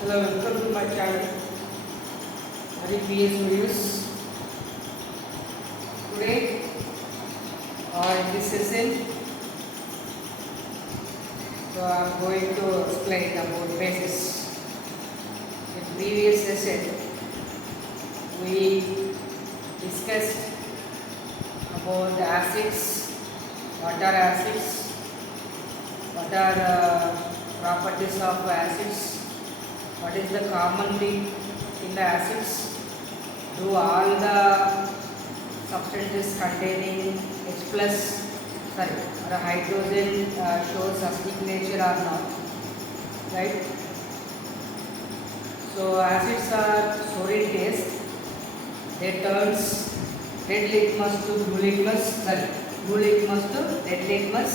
Hello, welcome to my channel, RPS Videos. Today, in this session, I am going to explain about bases. In previous session, we discussed about the acids, what are acids, what are properties of acids, what is the common thing in the acids, do all the substances containing H plus or hydrogen shows acidic nature or not, right? So acids are sour in taste. They turns red litmus to blue litmus, blue litmus to red litmus.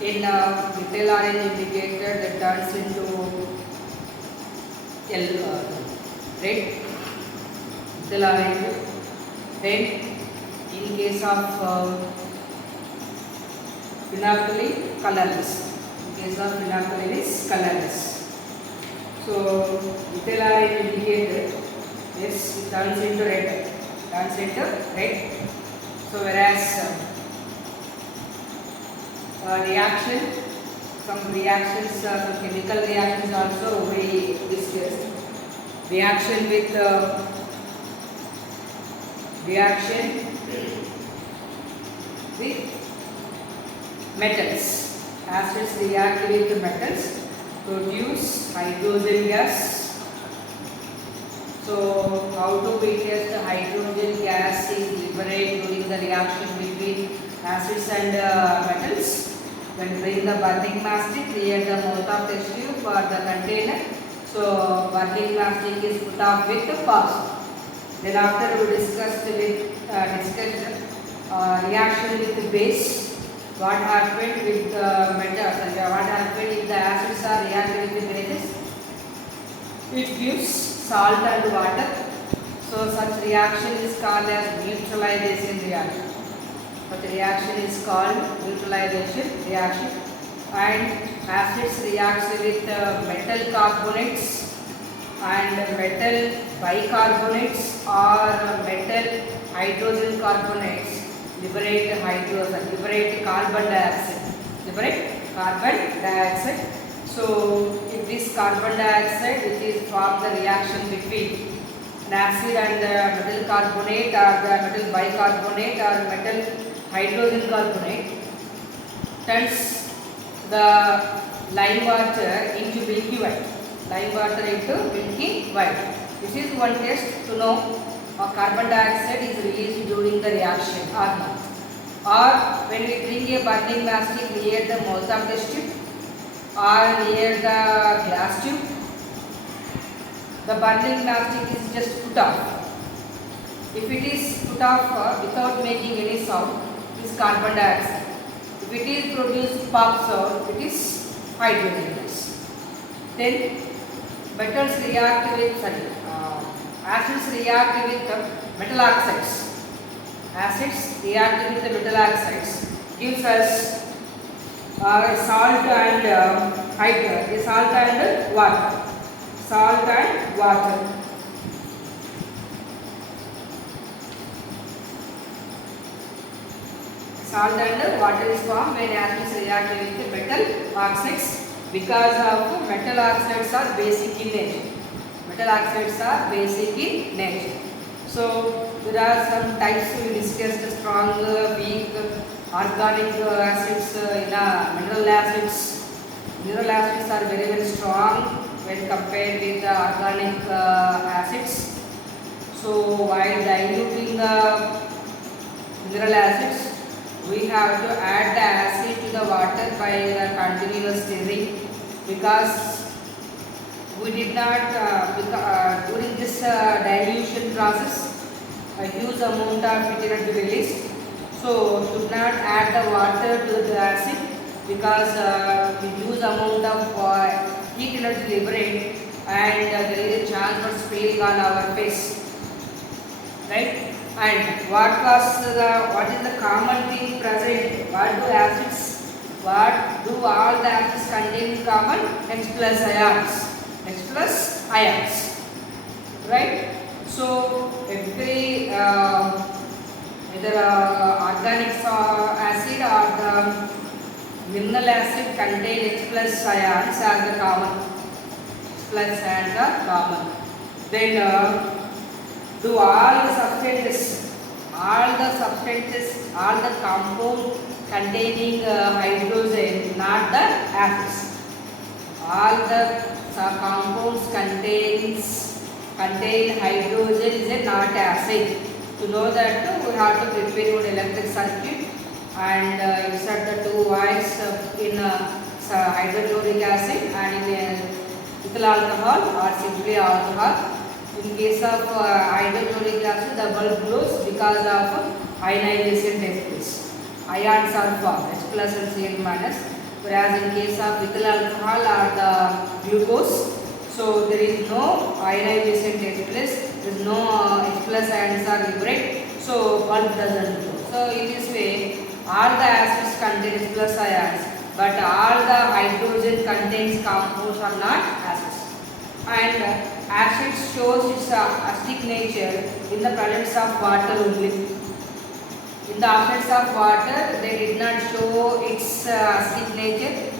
In methyl orange indicator that turns into red methyl orange. Then in case of phenolphthalein, colorless. In case of phenolphthalein is colorless. So methyl orange indicator is turns into red. So whereas reaction, some reactions, some chemical reactions also we discussed. Reaction with metals. Acids react with metals, produce hydrogen gas. So how do we test the hydrogen gas is liberated during the reaction between acids and metals? When bring the burning mastic, create the mouth of test tube for the container. So burning mastic is put off with the pulse. Then after we discussed reaction with the base, what happened with the metals, what happened if the acids are reacting with the bases? It gives salt and water. So such reaction is called as neutralization reaction. Such reaction is called neutralization reaction. And acids reacts with metal carbonates and metal bicarbonates or metal hydrogen carbonates liberate carbon dioxide. So if this carbon dioxide, which is from the reaction between an acid and metal carbonate or the metal bicarbonate or metal hydrogen carbonate, turns the lime water into milky white. This is one test to know carbon dioxide is released during the reaction or not. Or when we bring a burning mastic near the mouth of the tube or near the glass tube, the burning mastic is just put off. If it is put off without making any sound, it is carbon dioxide. If it is produced pop sound, it is hydrogen gas. Then metals react with acids react with metal oxides. Acids react with the metal oxides, gives us salt and water. Salt and water. Salt and water is formed when acids react with the metal oxides because of metal oxides are basic in nature. So there are some types we discussed: strong, weak, organic acids, mineral acids. Mineral acids are very strong when compared with the organic acids. So while diluting the mineral acids, we have to add the acid to the water by the continuous stirring, because we did not during this dilution process a huge amount of heat energy released. So should not add the water to the acid, because the huge amount of heat energy liberate, and there is a chance for spilling on our face, right? And what is the common thing present? What do all the acids contain in common? H plus ions. plus ions, right? So every either organic acid or the mineral acid contain H plus ions as the common, H plus and the common. Then do all the substances, all the compound containing hydrogen, not the acids. All the compounds contain hydrogen is a not acid. To know that we have to prepare one electric circuit and insert the two wires in hydrochloric acid and in ethyl alcohol or simply alcohol. In case of hydrochloric acid, the bulb glows because of ionization takes place. Ions are formed, H plus and Cl minus. Whereas in case of ethyl alcohol or the glucose, so there is no ionization takes place. There is no H plus ions are liberate, so bulb doesn't glow. So in this way, all the acids contain H plus ions, but all the hydrogen contains compounds are not acids. And acid shows its acidic nature in the presence of water only. In the absence of water, they did not show its acidic nature,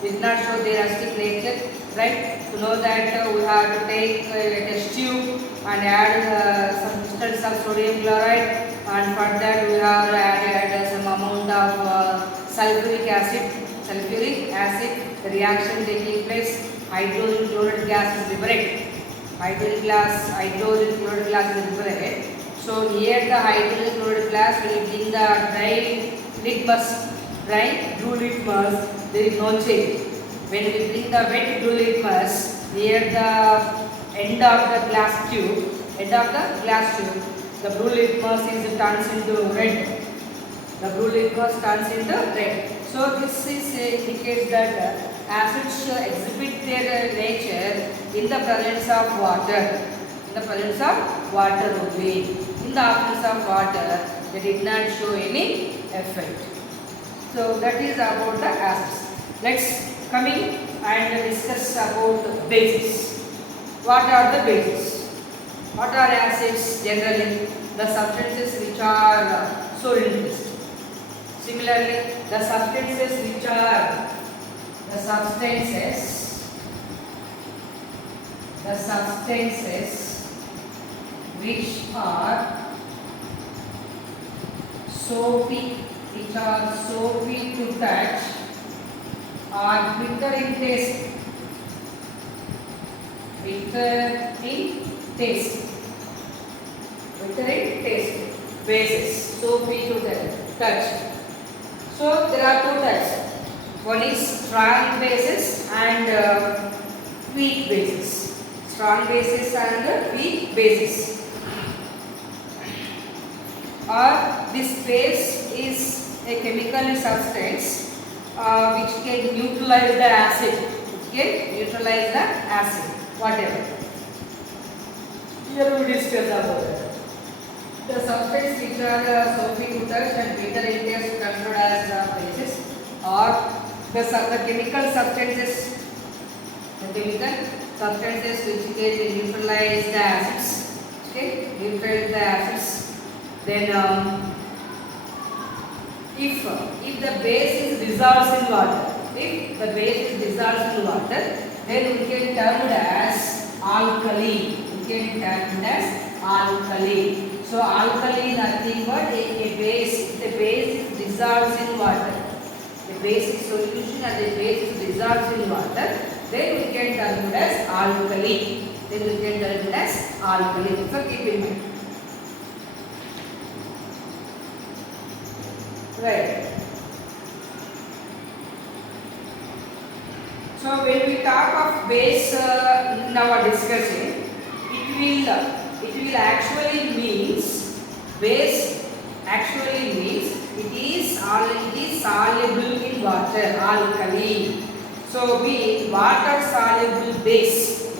did not show their acidic nature, right? To know that we have to take a test tube and add some crystals of sodium chloride, and for that we have added some amount of sulfuric acid, the reaction taking place, hydrogen chloride gas is liberated. Hydrogen chloride gas is liberated. So here the hydrogen chloride gas will bring the dry blue litmus, there is no change. When we bring the wet blue litmus near the end of the glass tube, the blue litmus turns into red. So this indicates that acids exhibit their nature in the presence of water. Only. In the absence of water, they did not show any effect. So that is about the acids. Let's coming and discuss about bases. What are the bases? What are acids generally? The substances which are solid. Similarly, the substances which are soapy to touch or bitter in taste. Bases, soapy to touch. So there are two types. One is strong bases and weak bases. Strong bases and weak bases. Or this base is a chemical substance which can neutralize the acid. Whatever. Here we discuss about it. The substances which are soapy to touch and bitter in taste considered as bases, or the chemical substances which can neutralize the acids. Then if the base is dissolved in water, then we can term it as alkali. So alkali nothing but a base. The base is dissolved in water. The basic solution and the base is dissolved in water. Then we can term it as alkali. So keep in mind. Right. So when we talk of base in our discussion, it will actually means base actually means it is soluble in water, alkali. So water soluble base is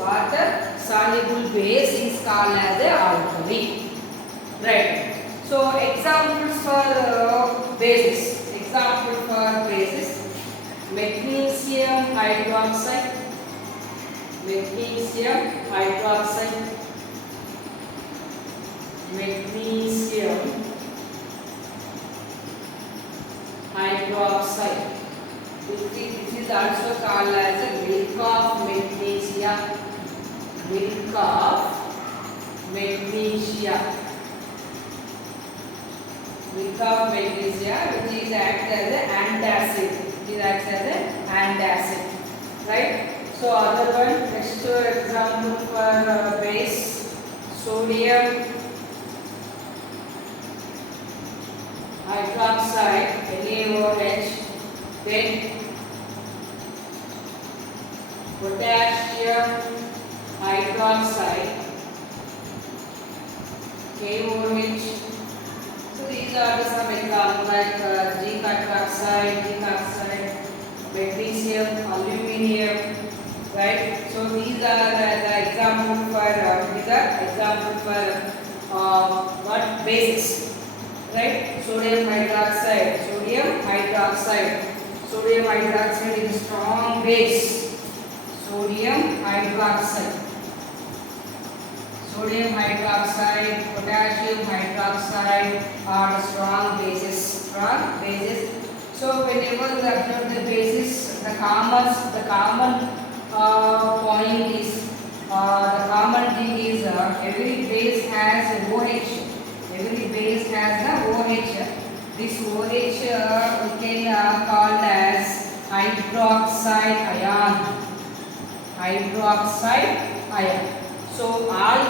called as a alkali. Right. So examples for bases. Magnesium hydroxide, magnesium hydroxide, magnesium hydroxide. This is also called as a milk of magnesia. Milk of magnesia. Milk of magnesia, which is act as an antacid. It acts as an antacid, right? So other one, next example for base, sodium hydroxide, NaOH, then potassium hydroxide, KOH. So these are the some examples like zinc hydroxide, magnesium, aluminium, right? So these are the example for what bases, right? Sodium hydroxide. Sodium hydroxide is a strong base. Sodium hydroxide, potassium hydroxide are strong bases. So whenever we observe the bases, the common point is the common thing is every base has OH. Every base has the OH. This OH we can call as hydroxide ion. So all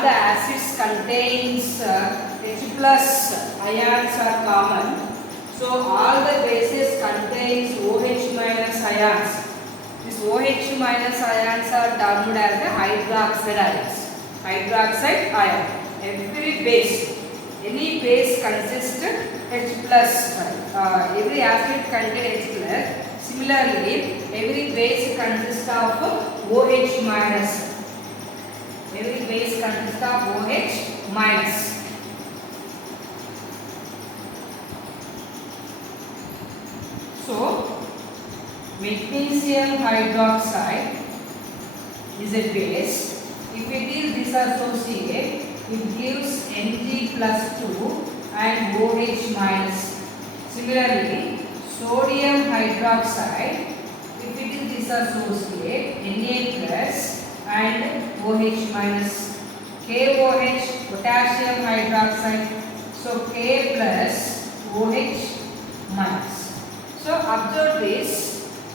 the acids contains H plus ions are common. So all the bases contains OH minus ions. These OH minus ions are termed as the hydroxide ion. Every base, any base consists H plus. Every acid contains H plus. Similarly, every base consists of OH minus. Every base consists of OH minus. So, magnesium hydroxide is a base. If it is dissociate, it gives Mg plus 2 and OH minus. Similarly, sodium hydroxide, if it is dissociate, Na plus and OH minus. KOH, potassium hydroxide, so K plus OH minus. So observe this,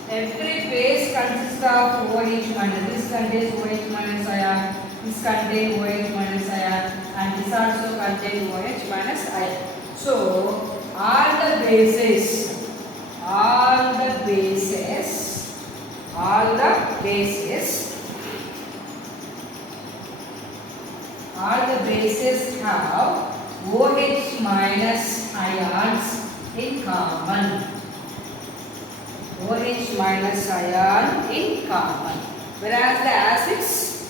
every base consists of OH minus. This contains OH minus ion, this contains OH minus ion, and this also contains OH minus ion. So all the bases have OH minus ions in common. OH minus ion in common. Whereas the acids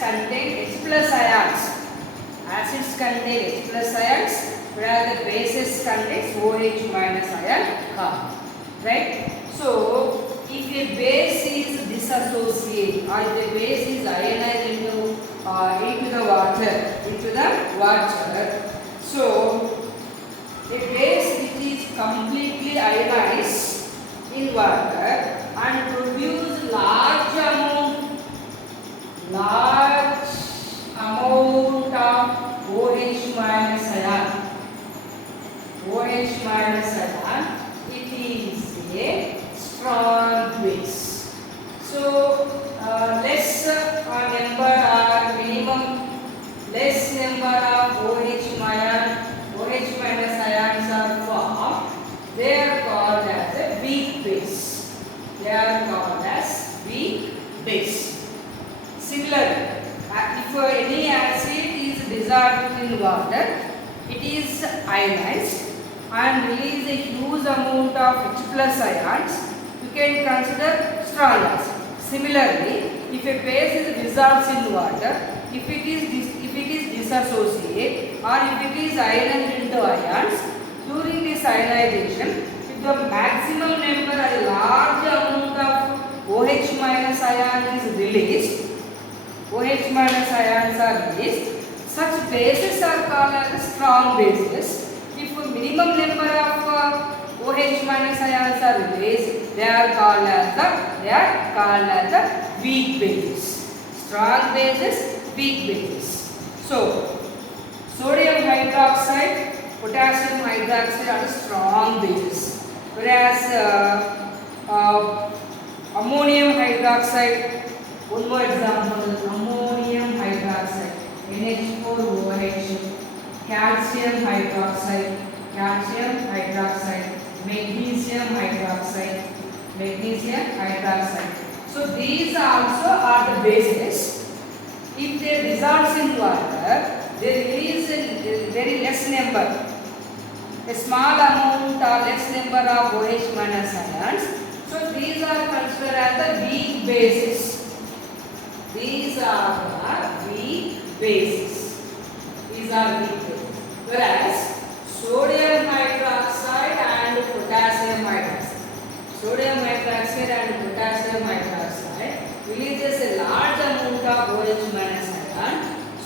contain H plus ions. Whereas the bases contains OH minus ion common. Right? So if a base is dissociate or if the base is ionized into the water, so a base which is completely ionized in water and produce large amount of OH minus ion. It is a strong base. So less number or minimum less number of OH minus ions are formed. They are called as a weak base. Similarly, if any acid is dissolved in water, it is ionized and release a huge amount of H plus ions. You can consider strong acid. Similarly, if a base is dissolved in water, if it is dissociate or if it is ionized into ions, during this ionization, if the maximum number or large amount of OH OH minus ion is released, OH minus ions are released, such bases are called as strong bases. If a minimum number of OH minus ions are released, they are called as the weak bases. Strong bases, weak bases. So, sodium hydroxide, potassium hydroxide are strong bases, whereas ammonium hydroxide, one more example, ammonium hydroxide, NH4OH, calcium hydroxide, magnesium hydroxide. So these also are the bases. If they dissolve in water, they release a very less number, a small amount or less number of OH minus ions. So these are considered as the weak bases. These are the weak bases. Whereas sodium hydroxide and potassium hydroxide releases a large amount of OH minus ion.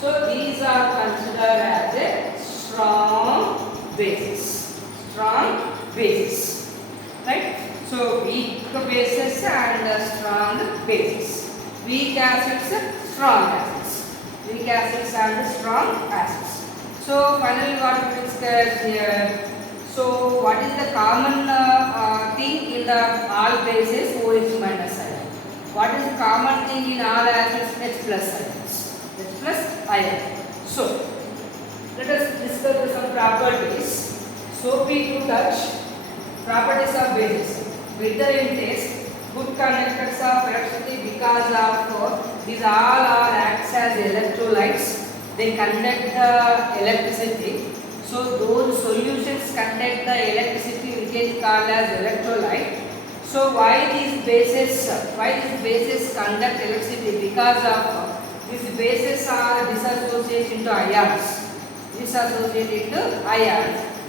So these are considered as a strong bases. Right? So weak bases and strong bases. Weak acids, strong acids. Weak acids and strong acids. So finally what we discussed here. So what is the common thing in the all bases? OH minus ion. What is the common thing in all acids? H plus ion. So let us discuss some properties. Soapy to touch. Properties of bases. Bitter in taste. Good conductors of electricity because of these all are acts as electrolytes. They conduct the electricity. So those solutions conduct the electricity which is called as electrolyte. So why these bases conduct electricity? Because of these bases are dissociated into ions.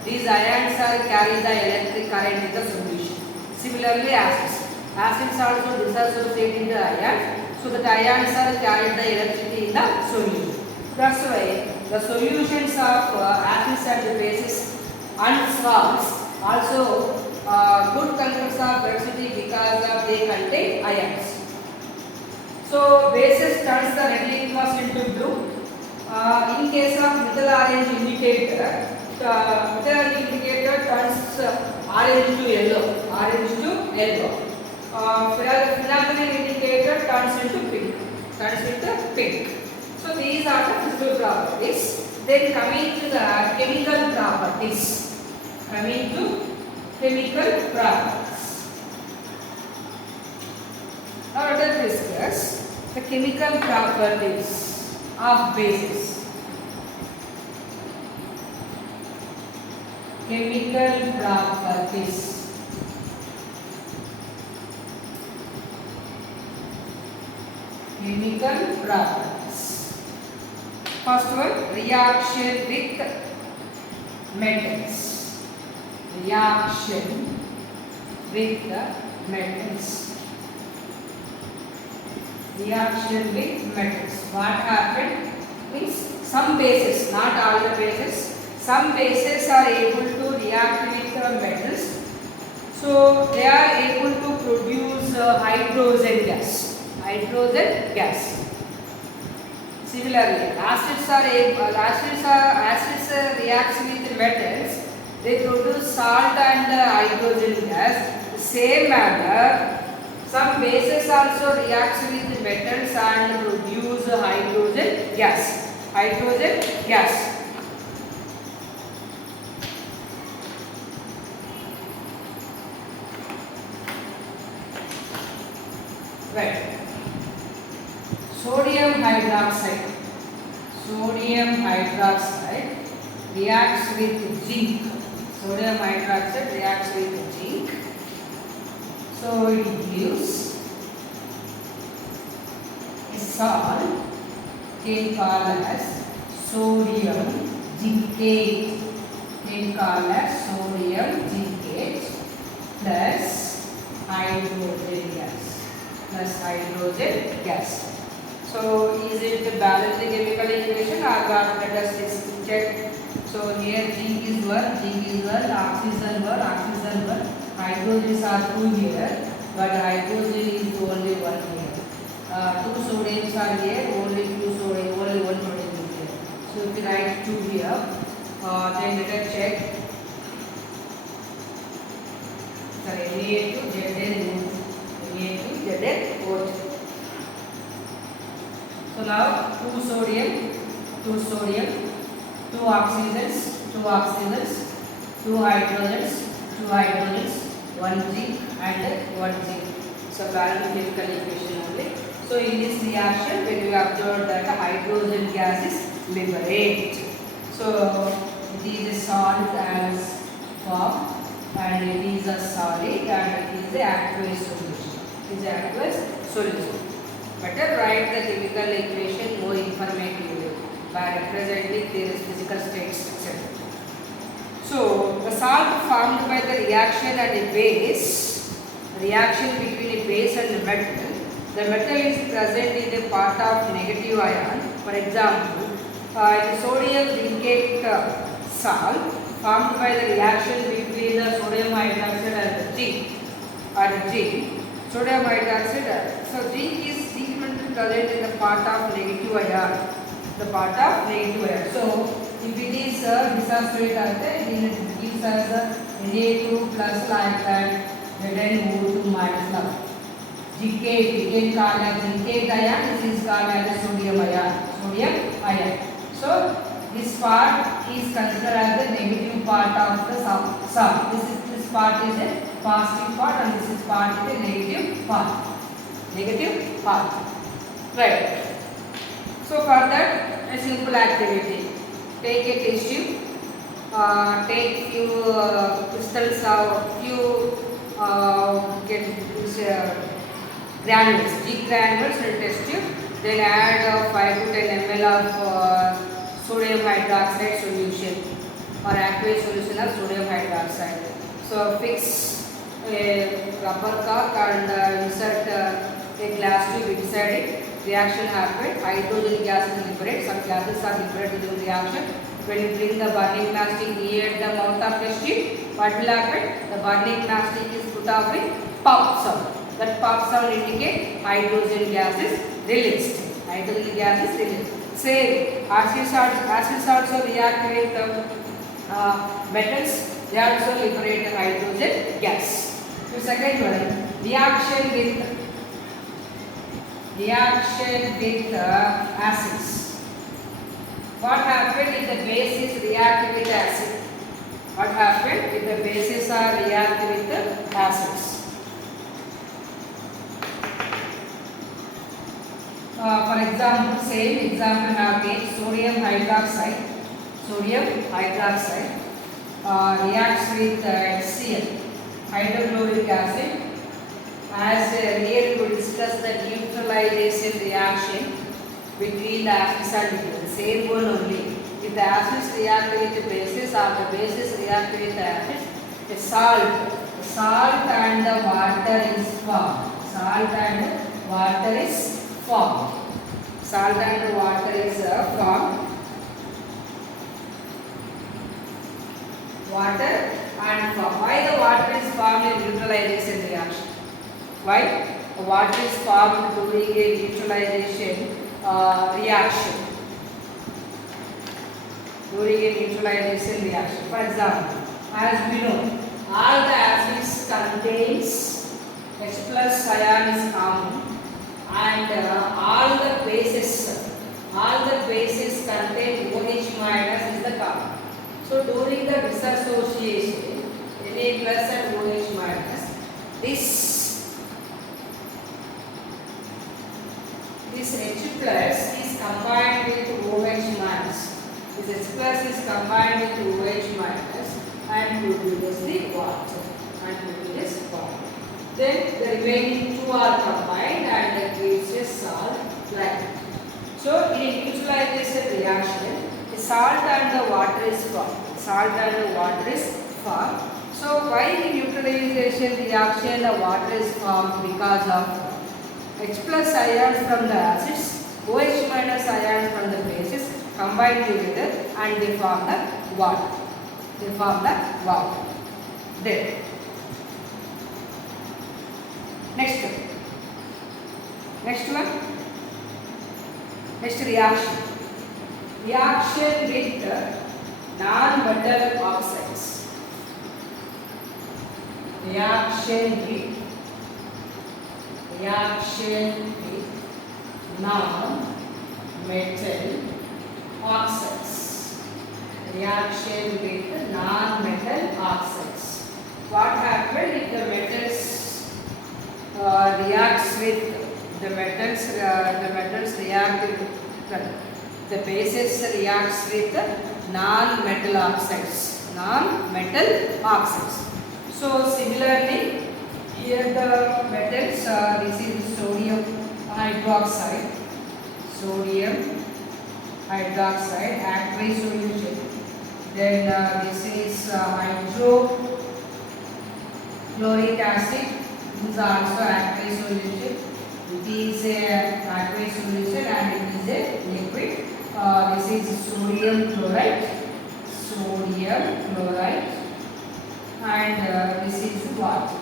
These ions are carry the electric current in the solution. Similarly, acids also dissociate into ions. So the ions are carried the electricity in the solution. That's why the solutions of acids and bases and salts also good conductors of electricity because of they contain ions. So bases turns the red litmus into blue. In case of methyl orange indicator, turns orange to yellow. Phenolphthalein indicator turns into pink. So these are the physical properties. Then coming to the chemical properties. Now let us discuss the chemical properties of bases. Chemical properties. First one, reaction with metals. What happened? Means some bases, not all the bases. Some bases are able to react with metals. So they are able to produce hydrogen gas. Similarly, acids reacts with metals. They produce salt and hydrogen gas. The same manner, some bases also reacts with metals and produce hydrogen gas. Right. Sodium hydroxide reacts with zinc. So it gives a salt called as sodium zincate. Plus hydrogen gas. plus hydrogen gas. So is it balanced chemical equation or not? Let us check. So here zinc is 1, oxygen 1, hydrogens are 2 here, but hydrogen is only 1 here. 2 sodiums are here, only 2 sodium, only 1 sodium is here. So if you write 2 here, then let us check. Sorry, Na2, Zn, So now 2 sodium, 2 oxygens, 2 hydrogens, 1 zinc and 1 zinc. So balanced chemical equation only. So in this reaction, when we observe that hydrogen gas is liberated. So it is a salt as form, and it is a solid, and it is a aqueous solution. Better write the chemical equation more informatively by representing their physical state structure. So the salt formed by the reaction and a base, reaction between a base and a metal. The metal is present in the part of negative ion. For example, the sodium zincate salt formed by the reaction between the sodium hydroxide and the zinc. Sodium hydroxide. So zinc is present in the part of negative ion. So if it is dissociate, it gives us Na2 plus like that, then O2 minus now. Zincate called as zincate ion, this is called as sodium ion. So this part is considered as the negative part of the salt. This part is a positive part, and this is part is a negative part. Right. So for that, a simple activity. Take a test tube. Take few crystals or few granules, G granules in test tube. Then add 5 to 10 ml of sodium hydroxide solution or aqueous solution of sodium hydroxide. So fix a rubber cork and insert a glass tube inside it. Reaction happened. Hydrogen gas is liberated. Some gases are liberated in the reaction. When you bring the burning plastic near the mouth of the tube, what will happen? The burning plastic is put off with pop sound. That pop sound indicates hydrogen gas is released. Same, acids also react with metals. They also liberate hydrogen gas. The second one, reaction with acids. What happened if the bases react with acid? What happened if the bases are react with the acids? For example, same example have been sodium hydroxide reacts with HCl, hydrochloric acid. As earlier we discussed the neutralization reaction between the acids and the same one only. If the acids react with the bases or the bases react with the acids, the salt and the water is formed. Why the water is formed in neutralization reaction? Why? The water is formed during a neutralization reaction. For example, as we know, all the acids contains H plus ion is common, and all the bases contain OH minus is the common. So during the dissociation, Na plus and OH minus, this H plus is combined with OH minus. This H plus is combined with OH minus and produces the water. Then the remaining two are combined and gives a salt like. So in a neutralization reaction, the salt and the water is formed. So why in neutralization reaction the water is formed? Because of H plus ions from the acids, OH minus ions from the bases combine together and they form the water. They form the water. Then next one. Next reaction. Reaction with non-metal oxides. Reaction with non-metal oxides. Reaction with non-metal oxides. What happens if the metals reacts with the metals react with the bases reacts with non-metal oxides. So similarly, here the metals, this is sodium hydroxide, aqueous solution. Then this is hydrochloric acid. This is also aqueous solution. It is a aqueous solution and it is a liquid. This is sodium chloride, and this is water.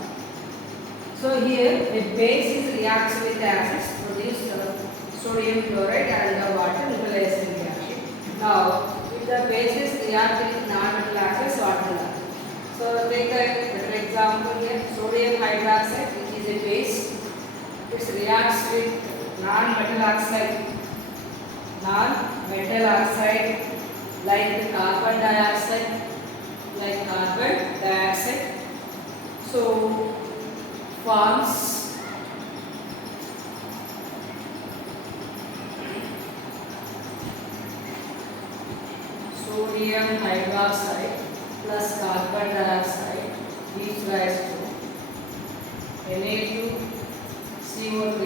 So here a base reacts with acids, produce sodium chloride and the water neutralizing reaction. Now, if the bases react with non-metal acids, what will happen? So take a better example here, sodium hydroxide, which is a base. It reacts with non-metal oxide like carbon dioxide. So forms sodium hydroxide plus carbon dioxide gives rise to Na2CO3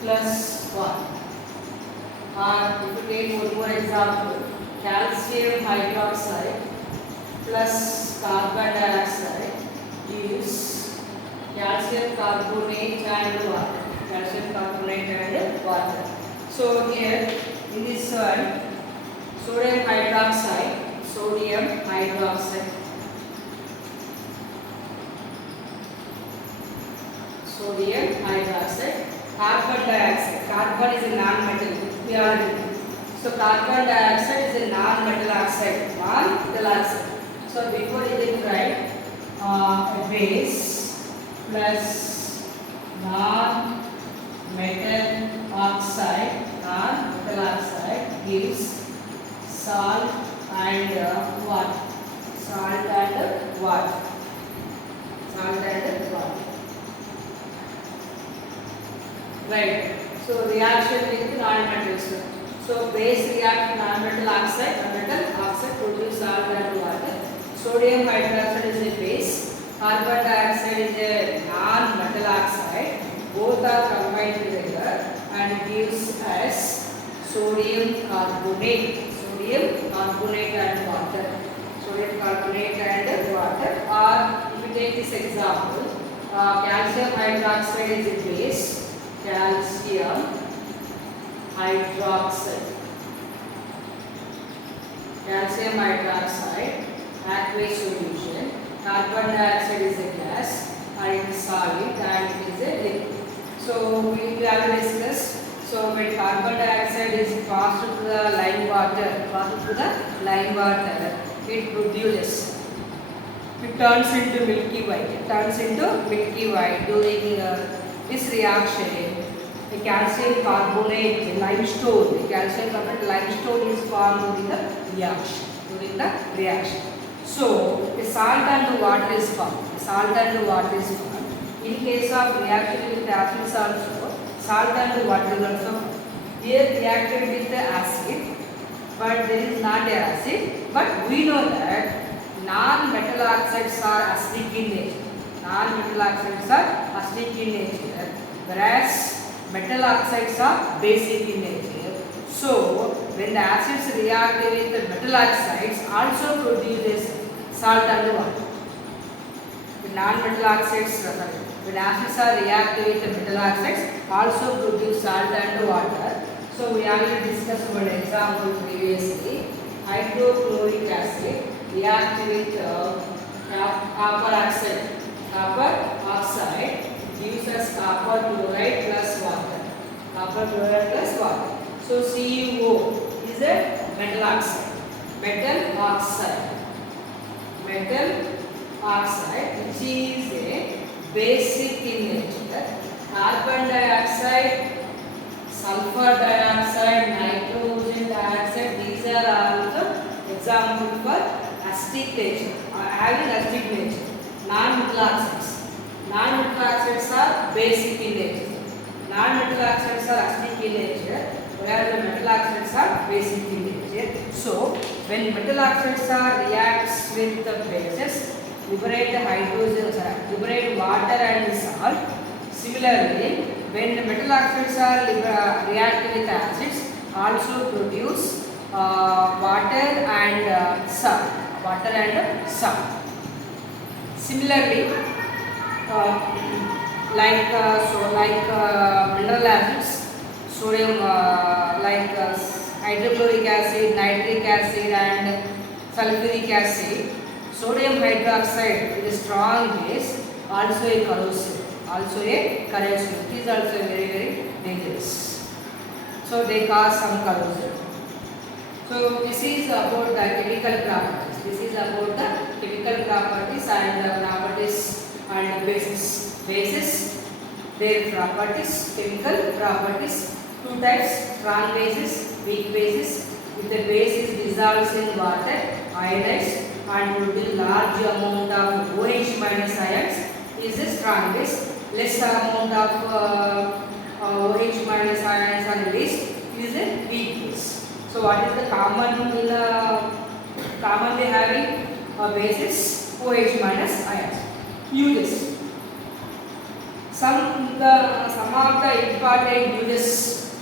plus 1. Or if you take one more example, calcium hydroxide plus carbon dioxide gives calcium carbonate and water. So here in this one, sodium hydroxide, carbon dioxide. Carbon is a non-metal. We already know. So carbon dioxide is a non-metal oxide. So before you can write a base plus non-metal oxide gives salt and water. Right. So reaction with non-metals. So base react with non-metal oxide, metal oxide produce salt and water. Sodium hydroxide is a base. Carbon dioxide is a non-metal oxide. Both are combined together and gives us sodium carbonate and water. Or if you take this example, calcium hydroxide is a base. Calcium hydroxide, aqueous solution. Carbon dioxide is a gas and it is solid and it is a liquid. So we have discussed. So when carbon dioxide is passed to the lime water, it produces. It turns into milky white. During this reaction, the calcium carbonate limestone is formed during the reaction. So a salt and water is formed. In case of reaction with acids also, salt and water is also formed. Here reacted with the acid, but there is not an acid. But we know that non-metal oxides are acidic in nature. Whereas metal oxides are basic in nature. So when the acids react with the metal oxides, also produces salt and water. The non-metal oxides, when acids are reactive with the metal oxides, also produce salt and water. So we already discussed one example previously. Hydrochloric acid react with copper oxide. Copper oxide gives us copper chloride plus water. Copper chloride plus water. So CuO is a metal oxide. Metal oxide. Metal oxide, which is a basic in nature. Carbon dioxide, sulfur dioxide, nitrogen dioxide, these are also example for acidic nature or having acidic nature. Non-metal oxides. Non-metal oxides are basic in nature. Non-metal oxides are acidic in nature, whereas the metal oxides are basic in nature. So, when metal oxides are reacts with the bases, liberate the hydrogen, liberate water and salt. Similarly, when the metal oxides are react with acids, also produce water and salt. Water and salt. Similarly, mineral acids, sodium hydrochloric acid, nitric acid, and sulfuric acid. Sodium hydroxide is a strong base, also a corrosive. It is also very dangerous. So they cause some corrosion. So this is about the chemical properties. This is about the chemical properties and the properties and bases. Bases, their properties, chemical properties. Two types: strong bases, weak bases. If the base is dissolved in water, ionized and produce large amount of OH minus ions, is a strong base. Less amount of OH minus ions are released, is a weak base. So what is the commonly having bases? OH minus ions. Uses. Some of the important uses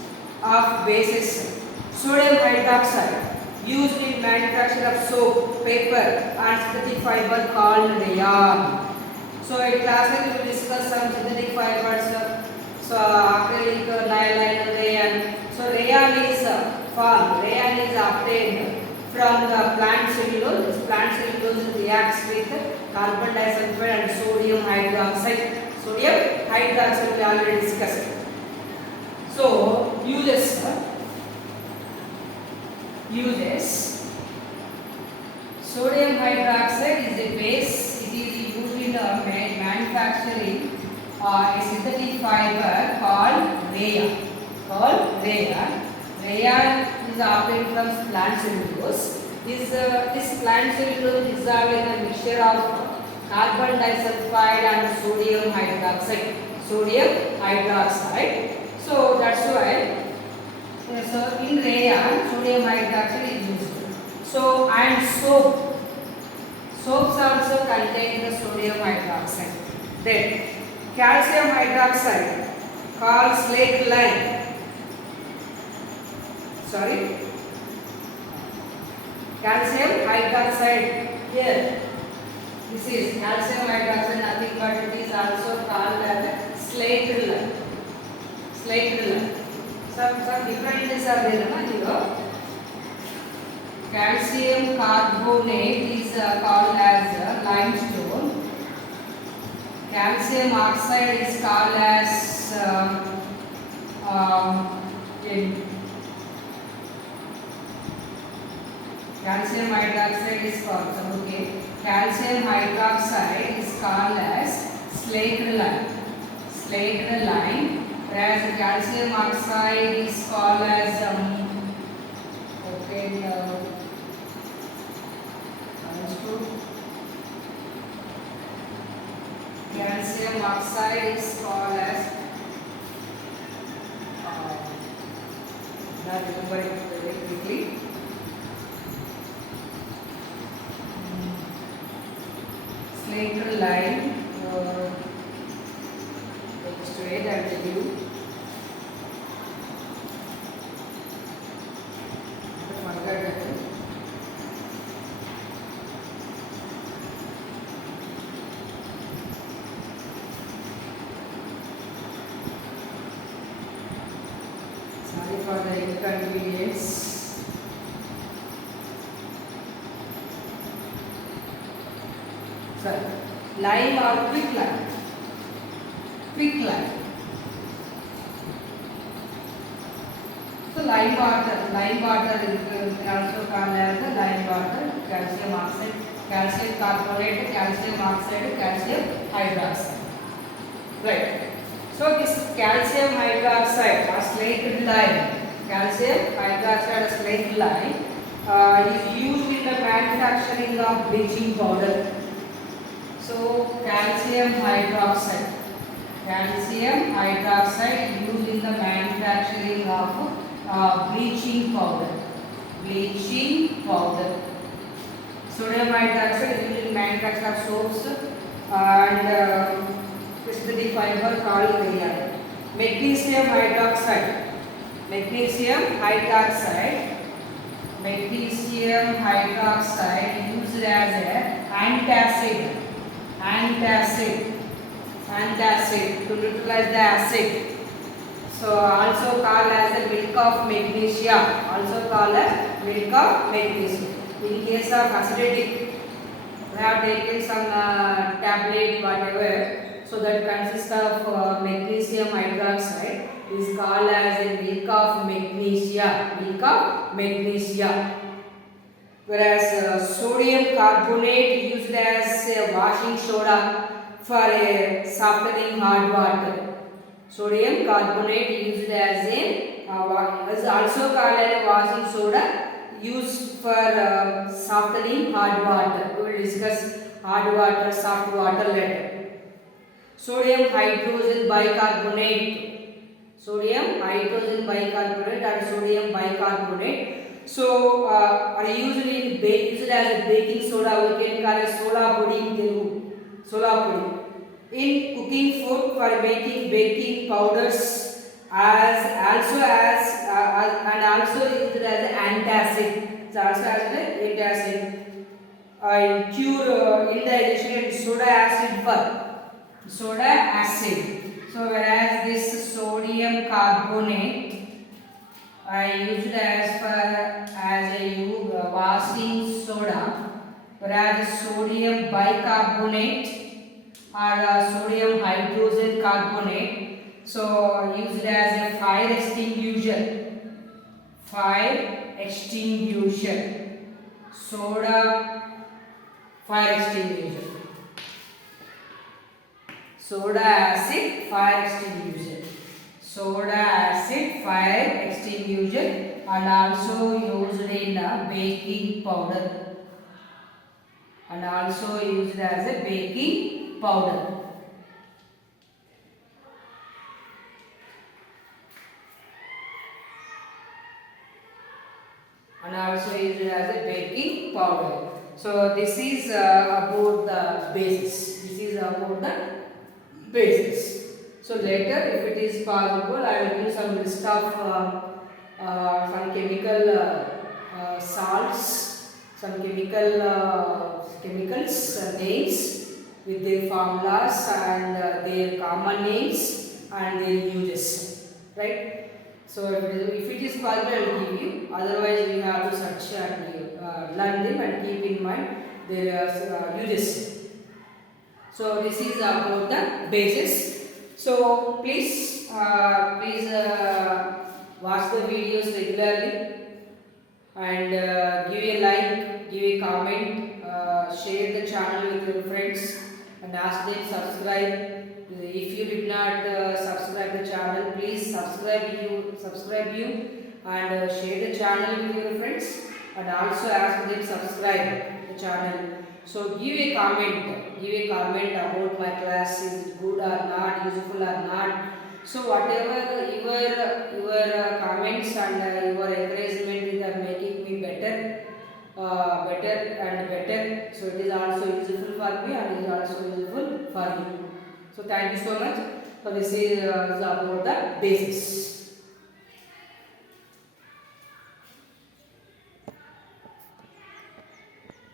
of bases. Sodium hydroxide used in manufacture of soap, paper and synthetic fiber called rayon. So in class we will discuss some synthetic fibers. So acrylic, nylon, rayon. So rayon is formed. Rayon is obtained from the plant cellulose. This plant cellulose reacts with carbon disulfide and sodium hydroxide. Sodium hydroxide we already discussed. So uses. Sodium hydroxide is a base. It is used in manufacturing a synthetic fiber called rayon. Rayon is obtained from plant cellulose. This plant cellulose is dissolved in a mixture of carbon disulfide and sodium hydroxide. So that's why. So in rayon, sodium hydroxide is used. So and soaps also contain the sodium hydroxide. Then calcium hydroxide called slaked lime. Calcium hydroxide here. This is calcium hydroxide, nothing but it is also called as slaked lime. Some differences are there here. Calcium carbonate is called as limestone. Calcium oxide is called as calcium hydroxide is called calcium hydroxide is called as slaked lime. Whereas calcium oxide is called as calcium oxide is called as not remember it very quickly. Slaked lime. Just wait, I will tell you. for the inconvenience. Sorry, lime or quick lime? Quick lime. So lime water is also called as the lime water, calcium oxide, calcium carbonate, calcium oxide, calcium hydroxide. Right. So this calcium hydroxide or slaked lime, calcium hydroxide or slaked lime is used in the manufacturing of bleaching powder. So calcium hydroxide used in the manufacturing of bleaching powder. Sodium hydroxide is used in manufacture of soaps and specific fiber called rhyolite. Magnesium hydroxide used as a antacid to neutralize the acid. So also called as the milk of magnesia. In case of acidity, we have taken some tablet whatever. So that consists of magnesium hydroxide is called as a milk of magnesia. Whereas sodium carbonate used as a washing soda for a softening hard water. Sodium carbonate used as a is also called as a washing soda used for softening hard water. We will discuss hard water, soft water later. Sodium hydrogen bicarbonate and sodium bicarbonate. So are used as a baking soda. We can call it soda podi in Telugu. In cooking food for making baking powders and also used as an antacid. In cure indigestion and soda acid. So whereas this sodium carbonate used as a washing soda, whereas sodium bicarbonate or sodium hydrogen carbonate, so used as a fire extinguisher. Soda fire extinguisher. Soda acid fire extinguisher and also used in baking powder and also used as a baking powder. So this is about the basis. So later, if it is possible, I will give some list of some chemical salts, some chemicals names with their formulas and their common names and their uses, right? So if it is possible, I will give you. Otherwise, we have to search and learn them and keep in mind their uses. So this is about the basis. So please watch the videos regularly and give a like, give a comment, share the channel with your friends and ask them subscribe. If you did not subscribe the channel, please subscribe you and share the channel with your friends and also ask them subscribe the channel. So give a comment about my class. Is it good or not, useful or not? So whatever your comments and your encouragement are making me better. So it is also useful for me and it is also useful for you. So thank you so much. So this is about the basis.